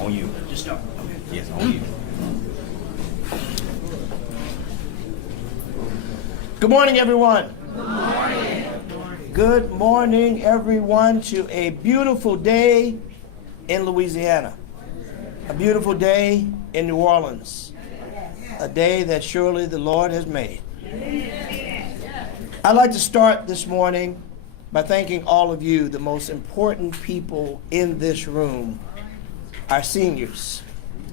On you. Just start. Yes, on you. Good morning, everyone. Good morning. Good morning, everyone, to a beautiful day in Louisiana. A beautiful day in New Orleans. A day that surely the Lord has made. I'd like to start this morning by thanking all of you, the most important people in this room, our seniors,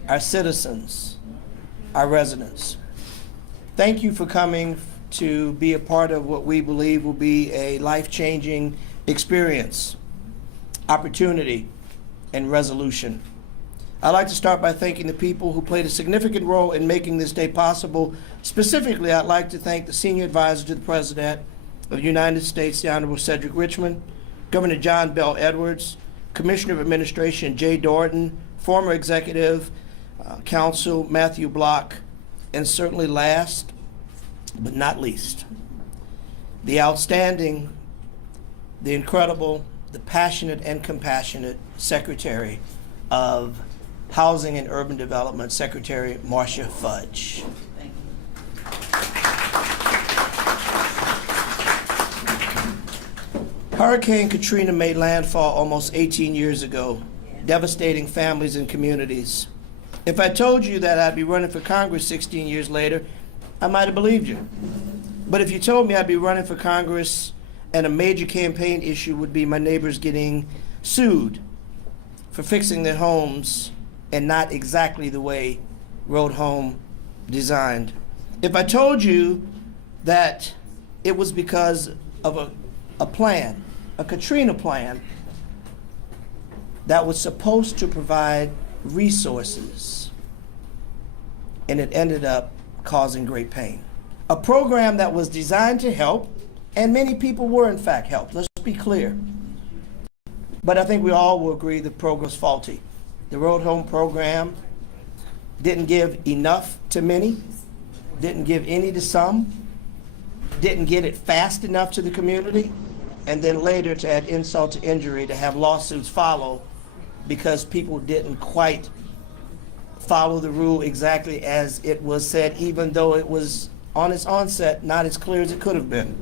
our citizens, our residents. Thank you for coming to be a part of what we believe will be a life-changing experience, opportunity, and resolution. I'd like to start by thanking the people who played a significant role in making this day possible. Specifically, I'd like to thank the Senior Advisor to the President of the United States, the Honorable Cedric Richmond, Governor John Bell Edwards, Commissioner of Administration Jay Dorton, former Executive Counsel Matthew Block, and certainly last but not least, the outstanding, the incredible, the passionate and compassionate Secretary of Housing and Urban Development, Secretary Marcia Fudge. Thank you. Hurricane Katrina made landfall almost 18 years ago, devastating families and communities. If I told you that I'd be running for Congress 16 years later, I might have believed you. But if you told me I'd be running for Congress and a major campaign issue would be my neighbors getting sued for fixing their homes and not exactly the way Road Home designed. If I told you that it was because of a plan, a Katrina plan, that was supposed to provide resources, and it ended up causing great pain. A program that was designed to help, and many people were in fact helped, let's be clear. But I think we all will agree the program was faulty. The Road Home program didn't give enough to many, didn't give any to some, didn't get it fast enough to the community, and then later, to add insult to injury, to have lawsuits follow because people didn't quite follow the rule exactly as it was said, even though it was on its onset not as clear as it could have been.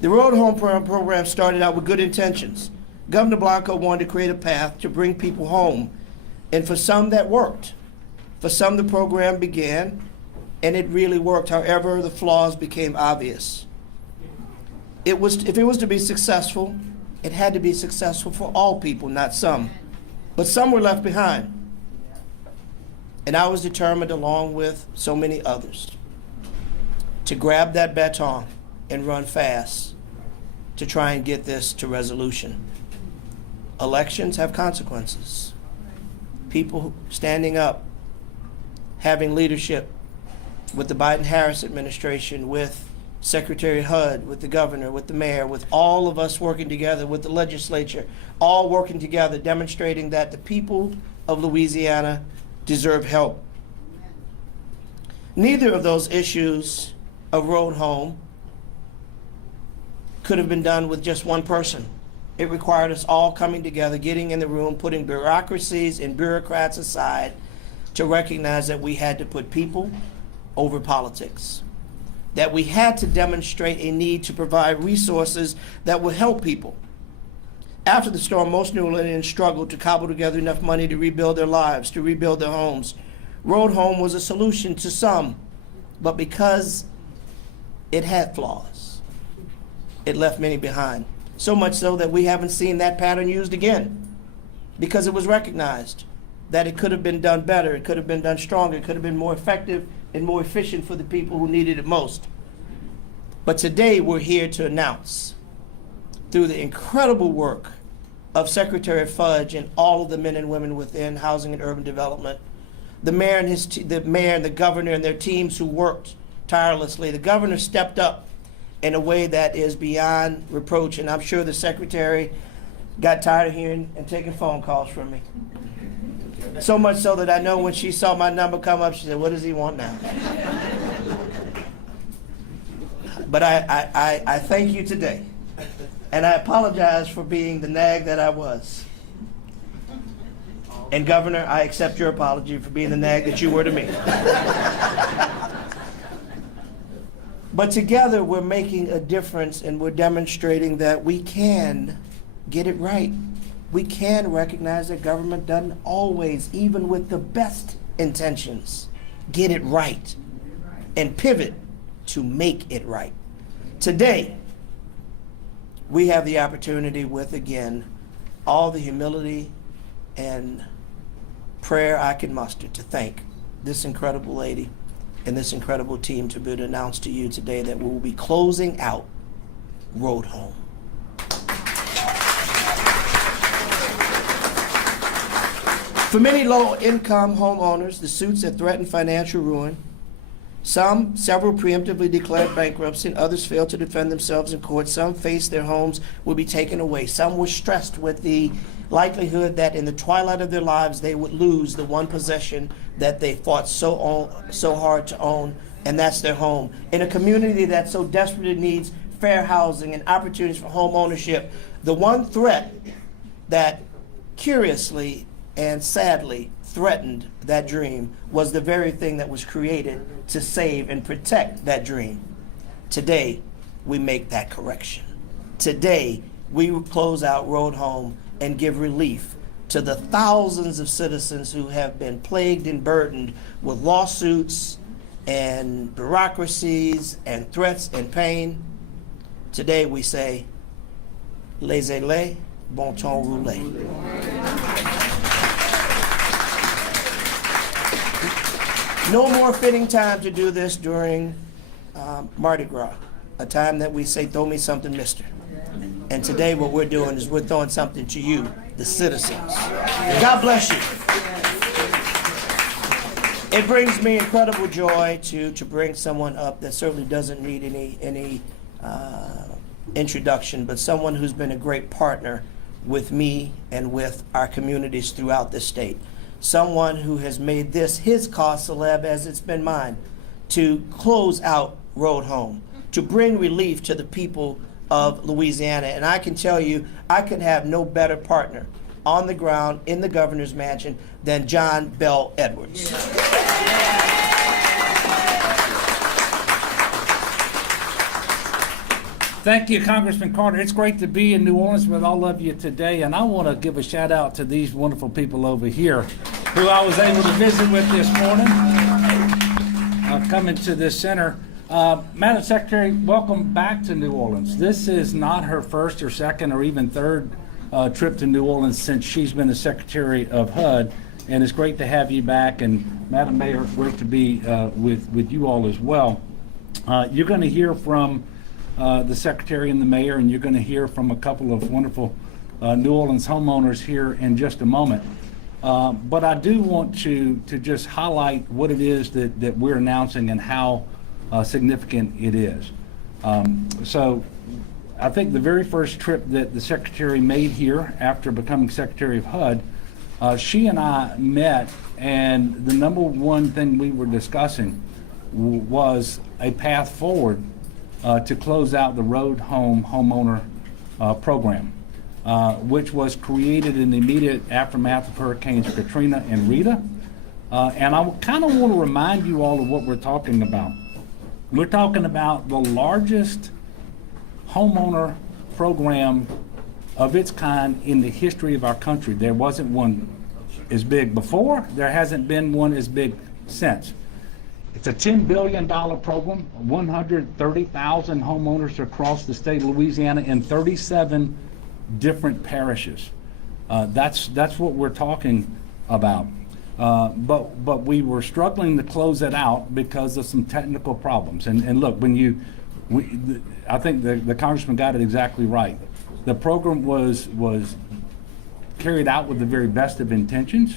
The Road Home program started out with good intentions. Governor Blanco wanted to create a path to bring people home, and for some that worked. For some the program began, and it really worked. However, the flaws became obvious. If it was to be successful, it had to be successful for all people, not some. But some were left behind. And I was determined, along with so many others, to grab that baton and run fast to try and get this to resolution. Elections have consequences. People standing up, having leadership with the Biden-Harris administration, with Secretary HUD, with the governor, with the mayor, with all of us working together, with the legislature, all working together, demonstrating that the people of Louisiana deserve help. Neither of those issues of Road Home could have been done with just one person. It required us all coming together, getting in the room, putting bureaucracies and bureaucrats aside to recognize that we had to put people over politics, that we had to demonstrate a need to provide resources that would help people. After the storm, most New Orleanians struggled to cobble together enough money to rebuild their lives, to rebuild their homes. Road Home was a solution to some, but because it had flaws, it left many behind. So much so that we haven't seen that pattern used again, because it was recognized that it could have been done better, it could have been done stronger, it could have been more effective and more efficient for the people who needed it most. But today we're here to announce, through the incredible work of Secretary Fudge and all of the men and women within Housing and Urban Development. The mayor and the mayor and the governor and their teams who worked tirelessly. The governor stepped up in a way that is beyond reproach, and I'm sure the secretary got tired of hearing and taking phone calls from me. So much so that I know when she saw my number come up, she said, "What does he want now?" But I thank you today, and I apologize for being the nag that I was. And Governor, I accept your apology for being the nag that you were to me. But together we're making a difference, and we're demonstrating that we can get it right. We can recognize that government doesn't always, even with the best intentions, get it right and pivot to make it right. Today, we have the opportunity with, again, all the humility and prayer I can muster to thank this incredible lady and this incredible team to be able to announce to you today that we will be closing out Road Home. For many low-income homeowners, the suits have threatened financial ruin. Several preemptively declared bankruptcy, and others failed to defend themselves in court. Some faced their homes will be taken away. Some were stressed with the likelihood that in the twilight of their lives they would lose the one possession that they fought so hard to own, and that's their home. In a community that so desperately needs fair housing and opportunities for home ownership, the one threat that curiously and sadly threatened that dream was the very thing that was created to save and protect that dream. Today, we make that correction. Today, we close out Road Home and give relief to the thousands of citizens who have been plagued and burdened with lawsuits and bureaucracies and threats and pain. Today, we say, laissez-les, bon temps rouler. No more fitting time to do this during Mardi Gras, a time that we say, throw me something, mister. And today what we're doing is we're throwing something to you, the citizens. God bless you. It brings me incredible joy to bring someone up that certainly doesn't need any introduction, but someone who's been a great partner with me and with our communities throughout the state. Someone who has made this his cause celeb as it's been mine, to close out Road Home, to bring relief to the people of Louisiana. And I can tell you, I could have no better partner on the ground in the governor's mansion than John Bell Edwards. Thank you, Congressman Carter. It's great to be in New Orleans with all of you today, and I want to give a shout out to these wonderful people over here who I was able to visit with this morning, coming to this center. Madam Secretary, welcome back to New Orleans. This is not her first or second or even third trip to New Orleans since she's been the Secretary of HUD, and it's great to have you back. And Madam Mayor, great to be with you all as well. You're going to hear from the Secretary and the Mayor, and you're going to hear from a couple of wonderful New Orleans homeowners here in just a moment. But I do want to just highlight what it is that we're announcing and how significant it is. So I think the very first trip that the Secretary made here after becoming Secretary of HUD, she and I met, and the number one thing we were discussing was a path forward to close out the Road Home homeowner program, which was created in the immediate aftermath of Hurricanes Katrina and Rita. And I kind of want to remind you all of what we're talking about. We're talking about the largest homeowner program of its kind in the history of our country. There wasn't one as big before. There hasn't been one as big since. It's a $10 billion program, 130,000 homeowners across the state of Louisiana in 37 different parishes. That's what we're talking about. But we were struggling to close it out because of some technical problems. And look, I think the Congressman got it exactly right. The program was carried out with the very best of intentions,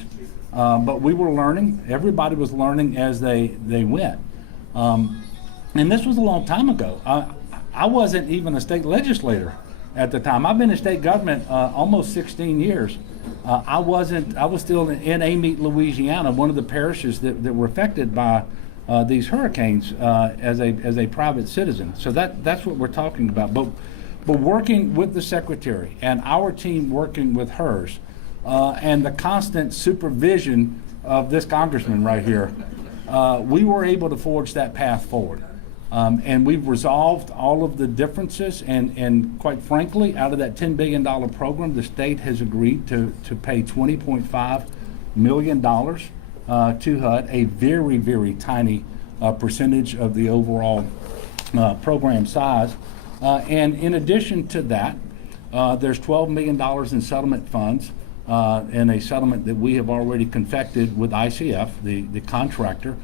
but we were learning. Everybody was learning as they went. And this was a long time ago. I wasn't even a state legislator at the time. I've been in state government almost 16 years. I was still in Amite, Louisiana, one of the parishes that were affected by these hurricanes as a private citizen. So that's what we're talking about. But working with the secretary and our team working with hers, and the constant supervision of this congressman right here, we were able to forge that path forward. And we've resolved all of the differences, and quite frankly, out of that $10 billion program, the state has agreed to pay $20.5 million to HUD, a very, very tiny percentage of the overall program size. And in addition to that, there's $12 million in settlement funds in a settlement that we have already confected with ICF, the contractor.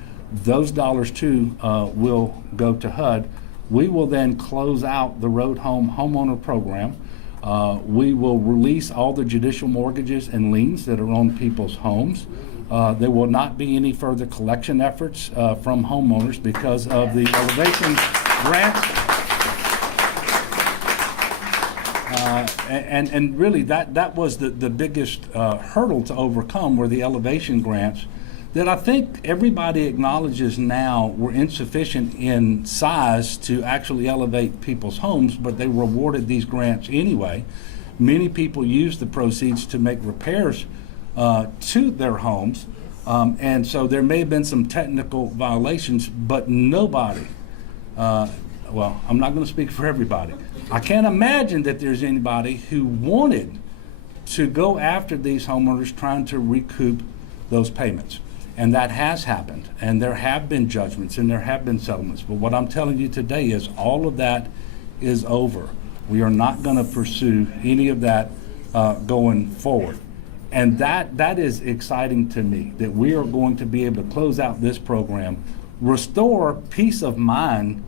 Those dollars too will go to HUD. We will then close out the Road Home homeowner program. We will release all the judicial mortgages and liens that are on people's homes. There will not be any further collection efforts from homeowners because of the elevation grant. And really that was the biggest hurdle to overcome, were the elevation grants that I think everybody acknowledges now were insufficient in size to actually elevate people's homes, but they were awarded these grants anyway. Many people used the proceeds to make repairs to their homes, and so there may have been some technical violations, but nobody, well, I'm not going to speak for everybody. I can't imagine that there's anybody who wanted to go after these homeowners trying to recoup those payments. And that has happened, and there have been judgments, and there have been settlements. But what I'm telling you today is all of that is over. We are not going to pursue any of that going forward. And that is exciting to me, that we are going to be able to close out this program, restore peace of mind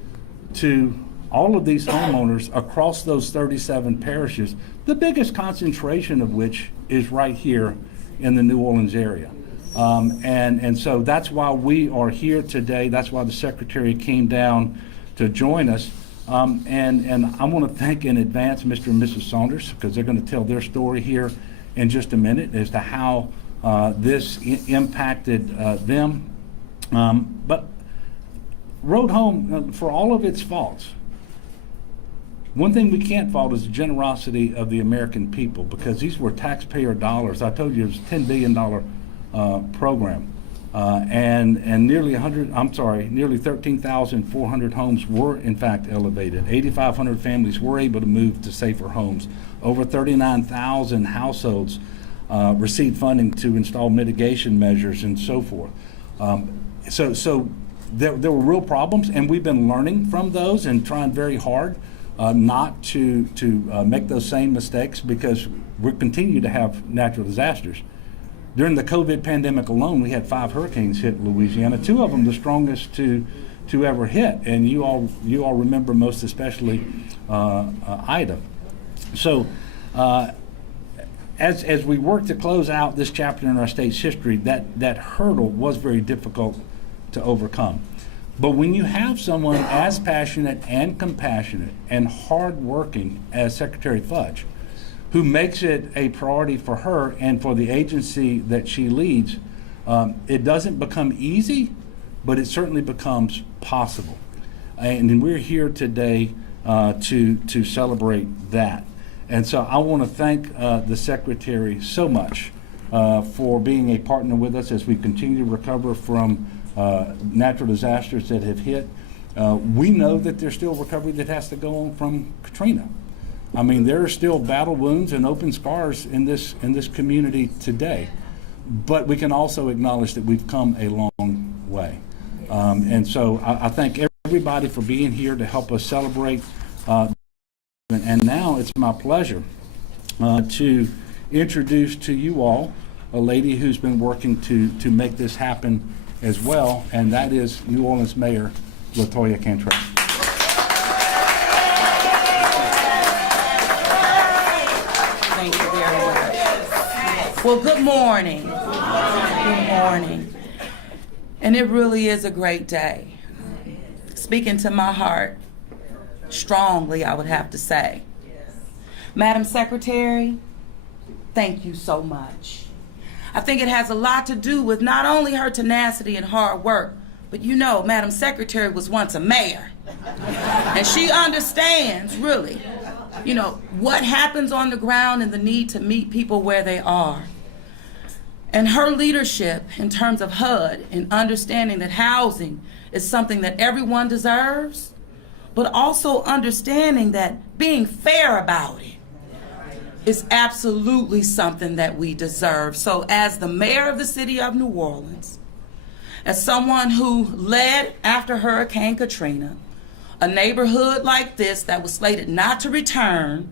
to all of these homeowners across those 37 parishes, the biggest concentration of which is right here in the New Orleans area. And so that's why we are here today. That's why the secretary came down to join us. And I want to thank in advance Mr. and Mrs. Saunders, because they're going to tell their story here in just a minute as to how this impacted them. But Road Home, for all of its faults, one thing we can't fault is the generosity of the American people, because these were taxpayer dollars. I told you it was a $10 billion program, and nearly 13,400 homes were in fact elevated. 8,500 families were able to move to safer homes. Over 39,000 households received funding to install mitigation measures and so forth. So there were real problems, and we've been learning from those and trying very hard not to make those same mistakes, because we continue to have natural disasters. During the COVID pandemic alone, we had 5 hurricanes hit Louisiana, 2 of them the strongest to ever hit, and you all remember most especially Ida. So as we work to close out this chapter in our state's history, that hurdle was very difficult to overcome. But when you have someone as passionate and compassionate and hardworking as Secretary Fudge, who makes it a priority for her and for the agency that she leads, it doesn't become easy, but it certainly becomes possible. And we're here today to celebrate that. And so I want to thank the Secretary so much for being a partner with us as we continue to recover from natural disasters that have hit. We know that there's still recovery that has to go on from Katrina. I mean, there are still battle wounds and open scars in this community today, but we can also acknowledge that we've come a long way. And so I thank everybody for being here to help us celebrate. And now it's my pleasure to introduce to you all a lady who's been working to make this happen as well, and that is New Orleans Mayor LaToya Cantrell. Thank you very much. Well, good morning. Good morning. And it really is a great day. Speaking to my heart strongly, I would have to say. Madam Secretary, thank you so much. I think it has a lot to do with not only her tenacity and hard work, but you know, Madam Secretary was once a mayor. And she understands, really, you know, what happens on the ground and the need to meet people where they are. And her leadership in terms of HUD and understanding that housing is something that everyone deserves, but also understanding that being fair about it is absolutely something that we deserve. So as the mayor of the city of New Orleans, as someone who led after Hurricane Katrina, a neighborhood like this that was slated not to return,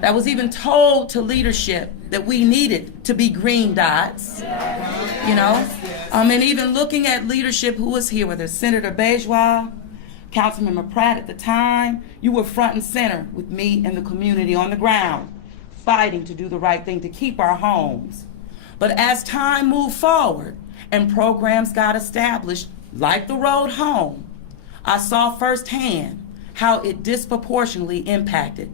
that was even told to leadership that we needed to be green dots, you know, and even looking at leadership who was here, whether it's Senator Bourgeois, Councilmember Pratt at the time, you were front and center with me and the community on the ground, fighting to do the right thing to keep our homes. But as time moved forward and programs got established, like the Road Home, I saw firsthand how it disproportionately impacted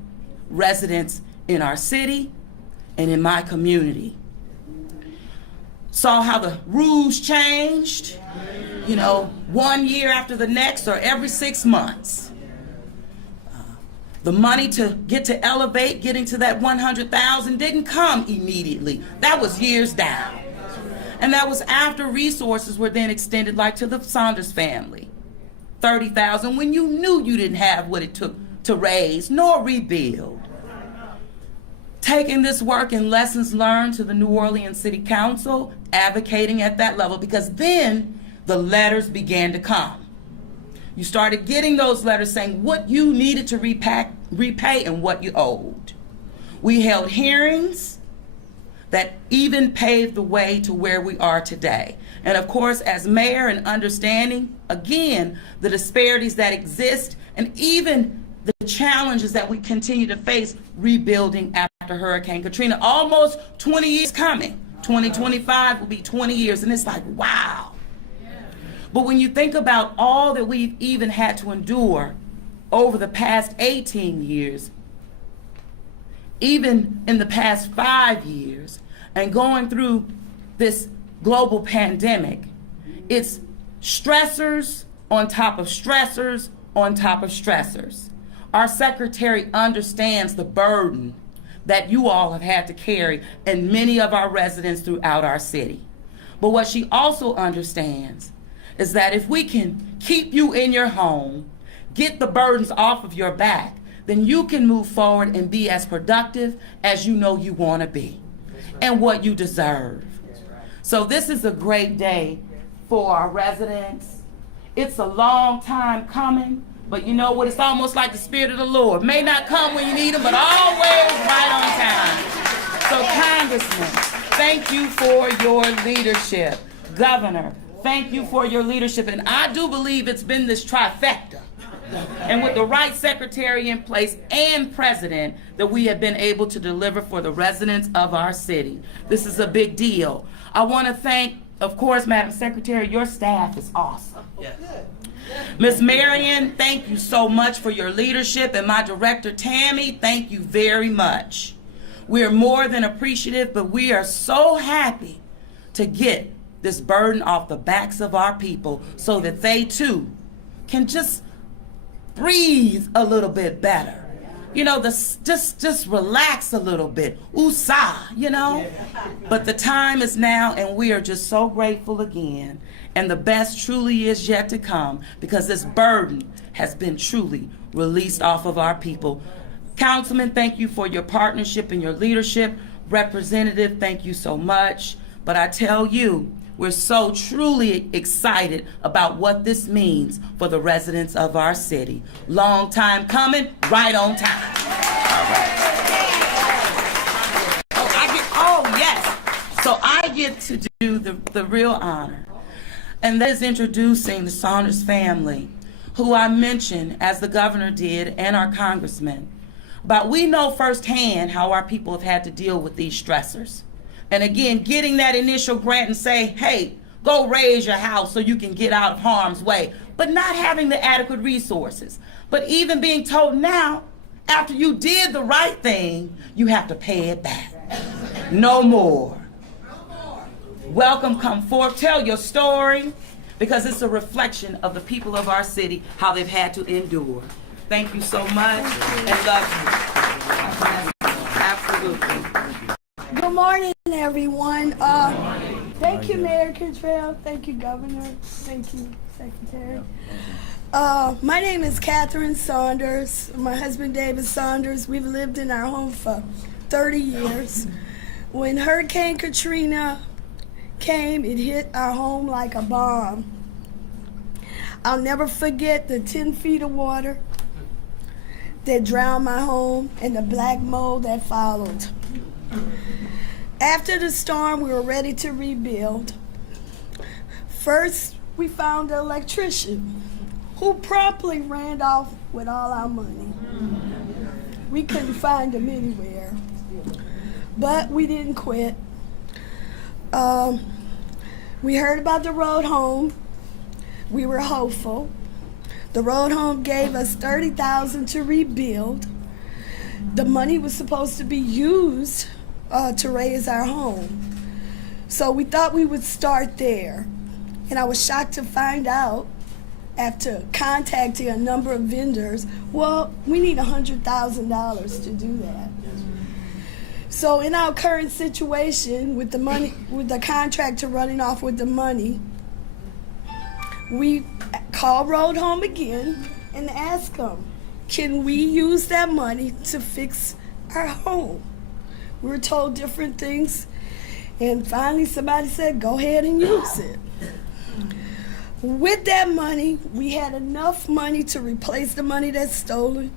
residents in our city and in my community. Saw how the rules changed, you know, 1 year after the next or every 6 months. The money to get to Elevate, getting to that 100,000 didn't come immediately. That was years down. And that was after resources were then extended, like to the Saunders family. 30,000 when you knew you didn't have what it took to raise nor rebuild. Taking this work and lessons learned to the New Orleans City Council, advocating at that level, because then the letters began to come. You started getting those letters saying what you needed to repay and what you owed. We held hearings that even paved the way to where we are today. And of course, as mayor and understanding, again, the disparities that exist and even the challenges that we continue to face rebuilding after Hurricane Katrina. Almost 20 years coming. 2025 will be 20 years, and it's like, wow. But when you think about all that we've even had to endure over the past 18 years, even in the past 5 years, and going through this global pandemic, it's stressors on top of stressors on top of stressors. Our secretary understands the burden that you all have had to carry and many of our residents throughout our city. But what she also understands is that if we can keep you in your home, get the burdens off of your back, then you can move forward and be as productive as you know you want to be and what you deserve. So this is a great day for our residents. It's a long time coming, but you know what? It's almost like the Spirit of the Lord. May not come when you need him, but always right on time. So Congressman, thank you for your leadership. Governor, thank you for your leadership. And I do believe it's been this trifecta. And with the right secretary in place and president, that we have been able to deliver for the residents of our city. This is a big deal. I want to thank, of course, Madam Secretary, your staff is awesome. Yes. Ms. Marion, thank you so much for your leadership. And my director, Tammy, thank you very much. We are more than appreciative, but we are so happy to get this burden off the backs of our people so that they too can just breathe a little bit better. You know, just relax a little bit. Woosah, you know? But the time is now, and we are just so grateful again. And the best truly is yet to come, because this burden has been truly released off of our people. Councilman, thank you for your partnership and your leadership. Representative, thank you so much. But I tell you, we're so truly excited about what this means for the residents of our city. Long time coming, right on time. So I get to do the real honor, and that is introducing the Saunders family, who I mentioned, as the governor did, and our congressman. But we know firsthand how our people have had to deal with these stressors. And again, getting that initial grant and say, hey, go raise your house so you can get out of harm's way, but not having the adequate resources. But even being told now, after you did the right thing, you have to pay it back. No more. Welcome, come forth, tell your story, because it's a reflection of the people of our city, how they've had to endure. Thank you so much, and love you. Absolutely. Good morning, everyone. Thank you, Mayor Cottrell. Thank you, Governor. Thank you, Secretary. My name is Catherine Saunders. My husband, David Saunders. We've lived in our home for 30 years. When Hurricane Katrina came, it hit our home like a bomb. I'll never forget the 10 feet of water that drowned my home and the black mold that followed. After the storm, we were ready to rebuild. First, we found an electrician who promptly ran off with all our money. We couldn't find him anywhere, but we didn't quit. We heard about the road home. We were hopeful. The road home gave us $30,000 to rebuild. The money was supposed to be used to raise our home. So we thought we would start there. And I was shocked to find out, after contacting a number of vendors, well, we need $100,000 to do that. So in our current situation, with the money, with the contractor running off with the money, we called Road Home again and asked them, can we use that money to fix our home? We were told different things, and finally somebody said, go ahead and use it. With that money, we had enough money to replace the money that's stolen,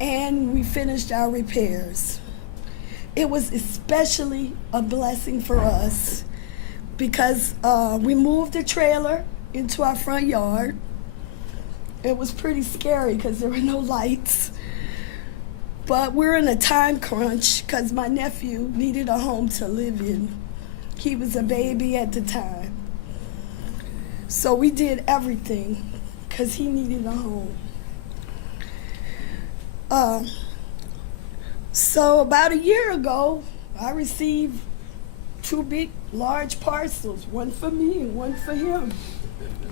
and we finished our repairs. It was especially a blessing for us because we moved the trailer into our front yard. It was pretty scary because there were no lights. But we're in a time crunch because my nephew needed a home to live in. He was a baby at the time. So we did everything because he needed a home. So about a year ago, I received 2 big, large parcels, one for me and one for him.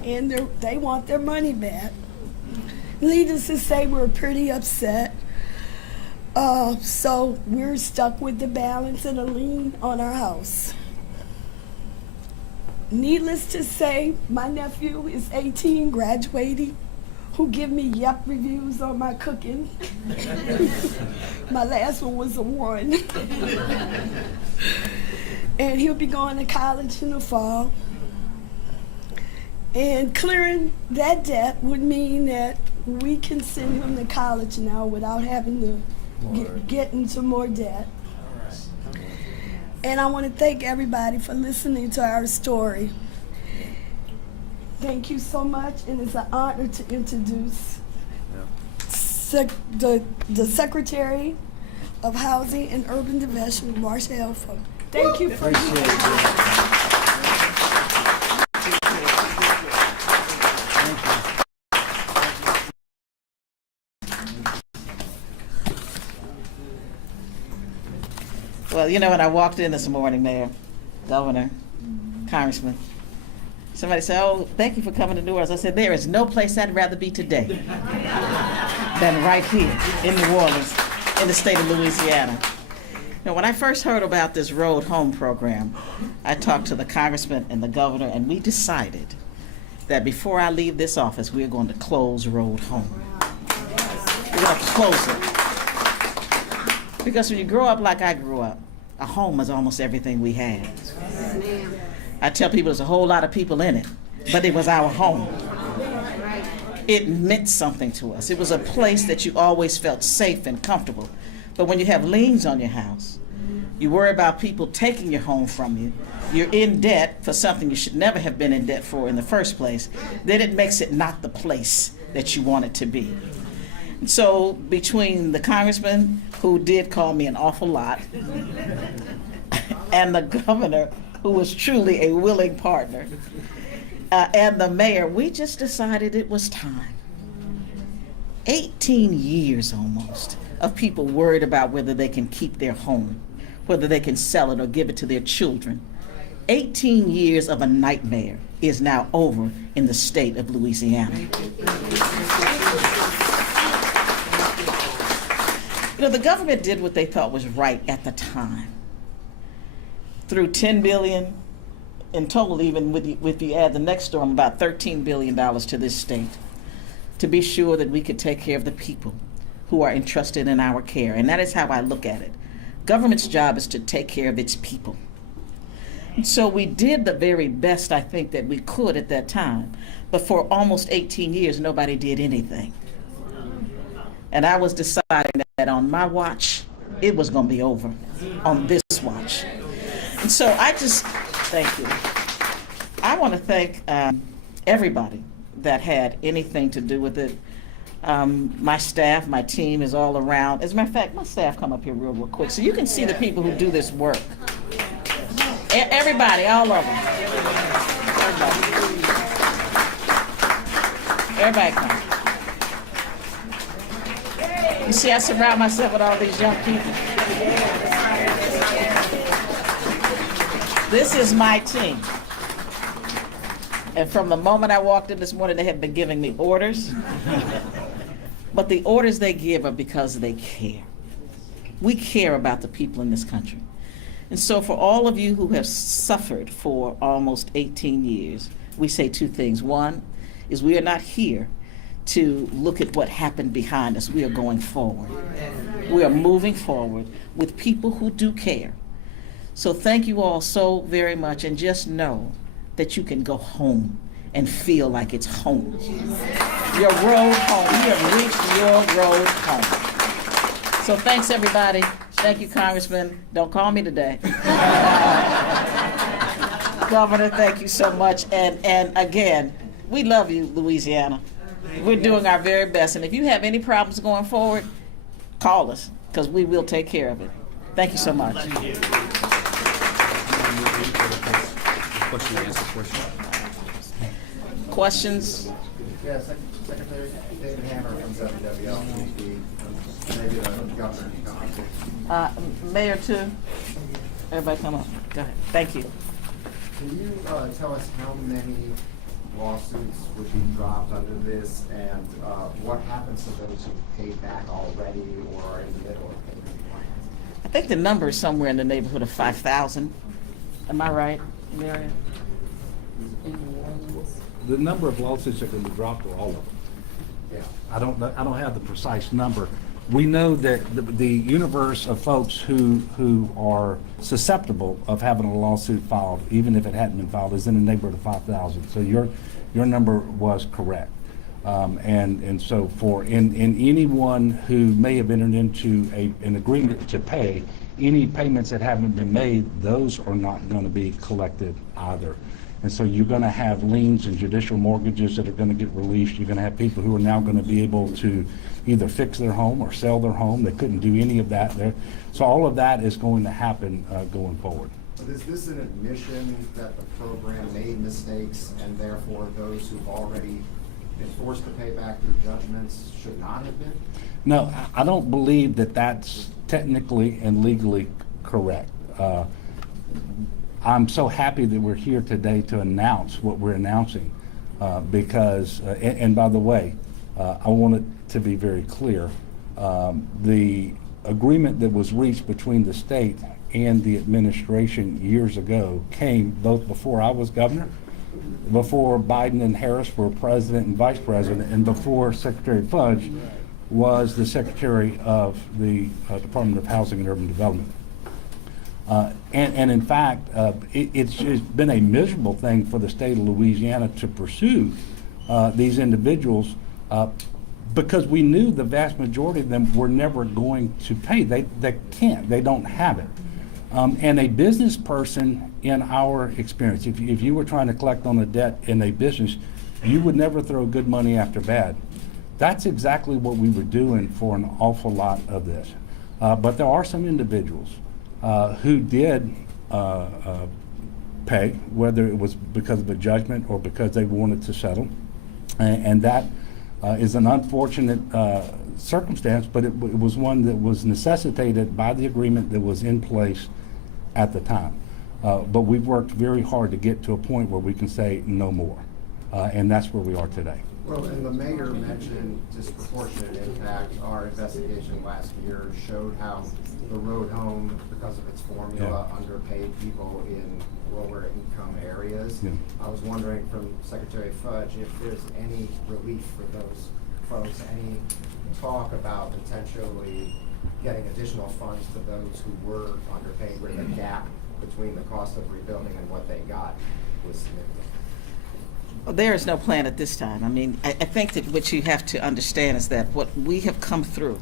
And they want their money back. Needless to say, we're pretty upset. So we're stuck with the balance and a lien on our house. Needless to say, my nephew is 18, graduating, who give me yep reviews on my cooking. My last one was a 1. And he'll be going to college in the fall. And clearing that debt would mean that we can send him to college now without having to get into more debt. And I want to thank everybody for listening to our story. Thank you so much, and it's an honor to introduce the Secretary of Housing and Urban Development, Marsha Elfo. Thank you for Well, you know, when I walked in this morning, Mayor, Governor, Congressman, somebody said, oh, thank you for coming to New Orleans. I said, there is no place I'd rather be today than right here in New Orleans, in the state of Louisiana. Now, when I first heard about this Road Home program, I talked to the Congressman and the Governor, and we decided that before I leave this office, we're going to close Road Home. We're going to close it. Because when you grow up like I grew up, a home is almost everything we had. I tell people there's a whole lot of people in it, but it was our home. It meant something to us. It was a place that you always felt safe and comfortable. But when you have liens on your house, you worry about people taking your home from you, you're in debt for something you should never have been in debt for in the first place, then it makes it not the place that you want it to be. So between the congressman, who did call me an awful lot, and the governor, who was truly a willing partner, and the mayor, we just decided it was time. 18 years almost of people worried about whether they can keep their home, whether they can sell it or give it to their children. 18 years of a nightmare is now over in the state of Louisiana. You know, the government did what they thought was right at the time. Through $10 billion in total, even with you add the next storm, about $13 billion to this state, to be sure that we could take care of the people who are entrusted in our care. And that is how I look at it. Government's job is to take care of its people. And so we did the very best, I think, that we could at that time. But for almost 18 years, nobody did anything. And I was deciding that on my watch, it was going to be over on this watch. And so I just, thank you. I want to thank everybody that had anything to do with it. My staff, my team is all around. As a matter of fact, my staff come up here real quick so you can see the people who do this work. Everybody, all of them. Everybody come. You see, I surround myself with all these young people. This is my team. And from the moment I walked in this morning, they have been giving me orders. But the orders they give are because they care. We care about the people in this country. And so for all of you who have suffered for almost 18 years, we say two things. One is we are not here to look at what happened behind us. We are going forward. We are moving forward with people who do care. So thank you all so very much, and just know that you can go home and feel like it's home. Your road home. You have reached your road home. So thanks, everybody. Thank you, Congressman. Don't call me today. Governor, thank you so much. And again, we love you, Louisiana. We're doing our very best. And if you have any problems going forward, call us, because we will take care of it. Thank you so much. Question and answer portion. Questions? Yeah, Secretary David Hammer from WWL. Maybe the governor can comment. Mayor, too. Everybody come up. Go ahead. Thank you. Can you tell us how many lawsuits would be dropped under this, and what happens to those who paid back already or are in the middle of payment plans? I think the number is somewhere in the neighborhood of 5,000. Am I right, Marion? The number of lawsuits that are going to be dropped are all of them. Yeah. I don't have the precise number. We know that the universe of folks who are susceptible of having a lawsuit filed, even if it hadn't been filed, is in the neighborhood of 5,000. So your number was correct. And so for in anyone who may have entered into an agreement to pay, any payments that haven't been made, those are not going to be collected either. And so you're going to have liens and judicial mortgages that are going to get released. You're going to have people who are now going to be able to either fix their home or sell their home. They couldn't do any of that there. So all of that is going to happen going forward. But is this an admission that the program made mistakes, and therefore those who've already been forced to pay back through judgments should not have been? No, I don't believe that that's technically and legally correct. I'm so happy that we're here today to announce what we're announcing because, and by the way, I want it to be very clear, the agreement that was reached between the state and the administration years ago came both before I was governor, before Biden and Harris were president and vice president, and before Secretary Fudge was the Secretary of the Department of Housing and Urban Development. And in fact, it's just been a miserable thing for the state of Louisiana to pursue these individuals because we knew the vast majority of them were never going to pay. They can't. They don't have it. And a business person, in our experience, if you were trying to collect on a debt in a business, you would never throw good money after bad. That's exactly what we were doing for an awful lot of this. But there are some individuals who did pay, whether it was because of a judgment or because they wanted to settle. And that is an unfortunate circumstance, but it was one that was necessitated by the agreement that was in place at the time. But we've worked very hard to get to a point where we can say no more. And that's where we are today. Well, and the mayor mentioned disproportionate impact. Our investigation last year showed how the road home, because of its formula, underpaid people in lower income areas. Yeah. I was wondering from Secretary Fudge if there's any relief for those folks, any talk about potentially getting additional funds to those who were underpaid, where the gap between the cost of rebuilding and what they got was significant. Well, there is no plan at this time. I mean, I think that what you have to understand is that what we have come through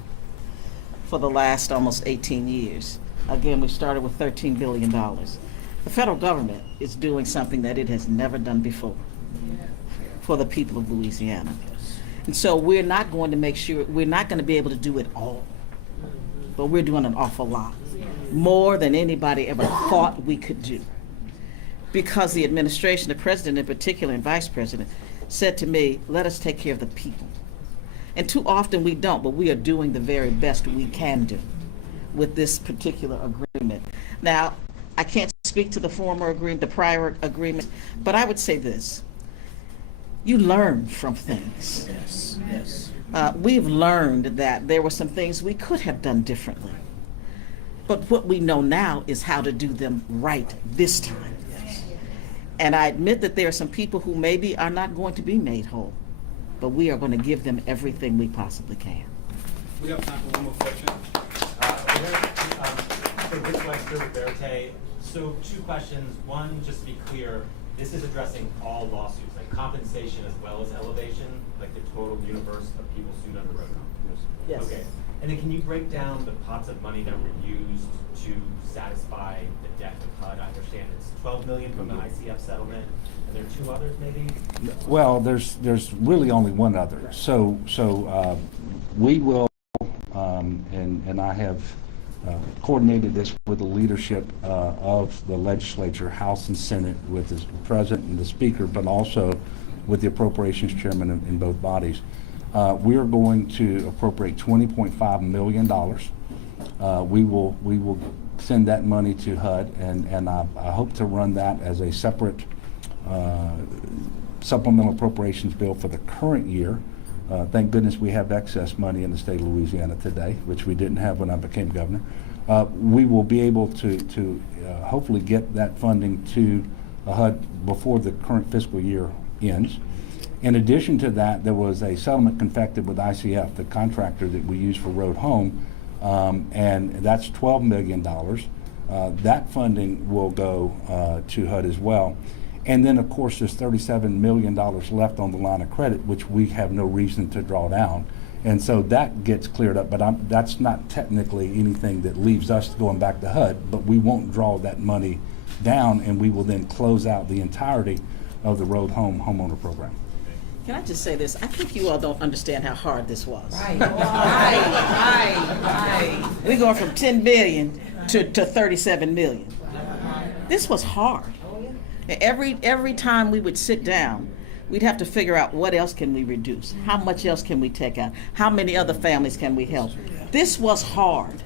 for the last almost 18 years, again, we started with $13 billion. The federal government is doing something that it has never done before for the people of Louisiana. And so we're not going to make sure, we're not going to be able to do it all, but we're doing an awful lot, more than anybody ever thought we could do. Because the administration, the president in particular, and vice president, said to me, let us take care of the people. And too often we don't, but we are doing the very best we can do with this particular agreement. Now, I can't speak to the former agreement, the prior agreement, but I would say this. You learn from things. Yes, yes. We've learned that there were some things we could have done differently. But what we know now is how to do them right this time. And I admit that there are some people who maybe are not going to be made whole, but we are going to give them everything we possibly can. We have time for one more question. So 2 questions. One, just to be clear, this is addressing all lawsuits, like compensation as well as elevation, like the total universe of people sued under road home? Yes. Okay. And then can you break down the pots of money that were used to satisfy the debt of HUD? I understand it's $12 million from the ICF settlement, and there are 2 others maybe? Well, there's really only one other. So we will, and I have coordinated this with the leadership of the legislature, House and Senate, with the president and the speaker, but also with the appropriations chairman in both bodies. We are going to appropriate $20.5 million. We will send that money to HUD, and I hope to run that as a separate supplemental appropriations bill for the current year. Thank goodness we have excess money in the state of Louisiana today, which we didn't have when I became governor. We will be able to hopefully get that funding to HUD before the current fiscal year ends. In addition to that, there was a settlement confected with ICF, the contractor that we use for road home, and that's $12 million. That funding will go to HUD as well. And then, of course, there's $37 million left on the line of credit, which we have no reason to draw down. And so that gets cleared up, but that's not technically anything that leaves us going back to HUD, but we won't draw that money down, and we will then close out the entirety of the road home homeowner program. Can I just say this? I think you all don't understand how hard this was. Right. We're going from 10 billion to 37 million. This was hard. Every time we would sit down, we'd have to figure out what else can we reduce? How much else can we take out? How many other families can we help? This was hard.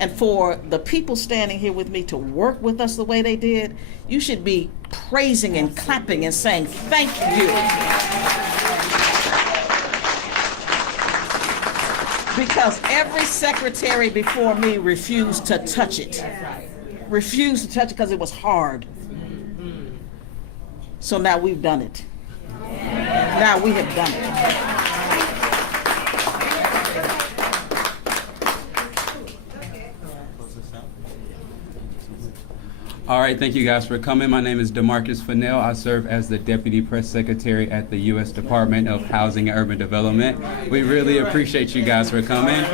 And for the people standing here with me to work with us the way they did, you should be praising and clapping and saying thank you. Because every secretary before me refused to touch it. Refused to touch it because it was hard. So now we've done it. Now we have done it. All right, thank you guys for coming. My name is DeMarcus Fennell. I serve as the Deputy Press Secretary at the U.S. Department of Housing and Urban Development. We really appreciate you guys for coming.